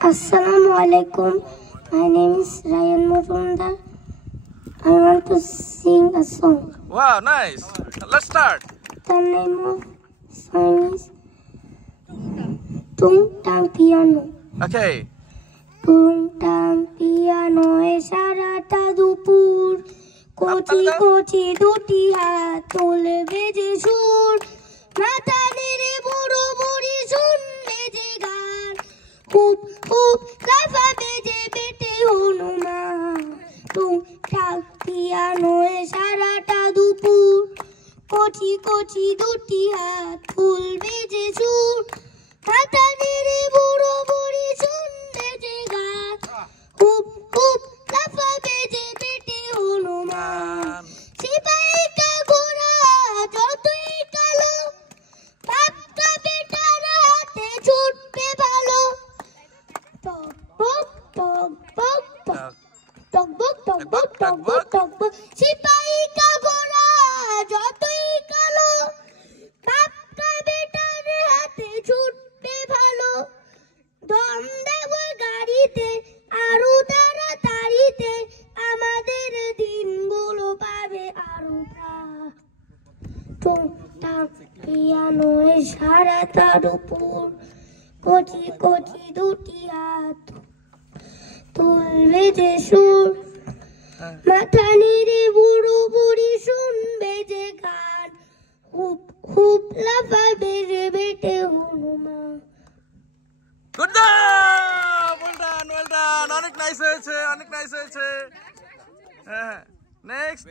Assalamualaikum. My name is Ryan Murumdar. I want to sing a song. Wow, nice. Let's start. The name of song is Tung Tang Piano. Okay. Tung Tang Piano e sarata dupur. Kochi kochi duti hat tolbe je sur. Mata nere boro bori sunne je gan. Hoop hoop lafabe je bete Hanuman. Tung Tang Piano e sarata dupur. Kochi kochi duti hat tolbe je sur. Mata nere boro bori sunne je gan. Hoop hoop lafabe je bete Hanuman. Sipai ka gora jotoi kalo. Bapka betar hate chutbe bhalo. Tok bok tok bok tok. Tok bok tok bok tok bok tok bok. Sipai ka gora jotoi kalo. Bapka betar hate chutbe bhalo. দম দেব গাড়িতে আরো তাড়াতাড়িতে আমাদের দিনগুলো পাবে আরো টুকটাক piano এ সারা তার উপর কচি কচি দুটি হাত তুলবে যে সুর মাথা নেড়ে বুড়ো বুড়ি শুনবে যে গান হুপ হুপ লাফাবে যে বেটে Hanuman Good job! Well done, well done. অনেক nice হয়েছে, অনেক nice হয়েছে। হ্যাঁ, next.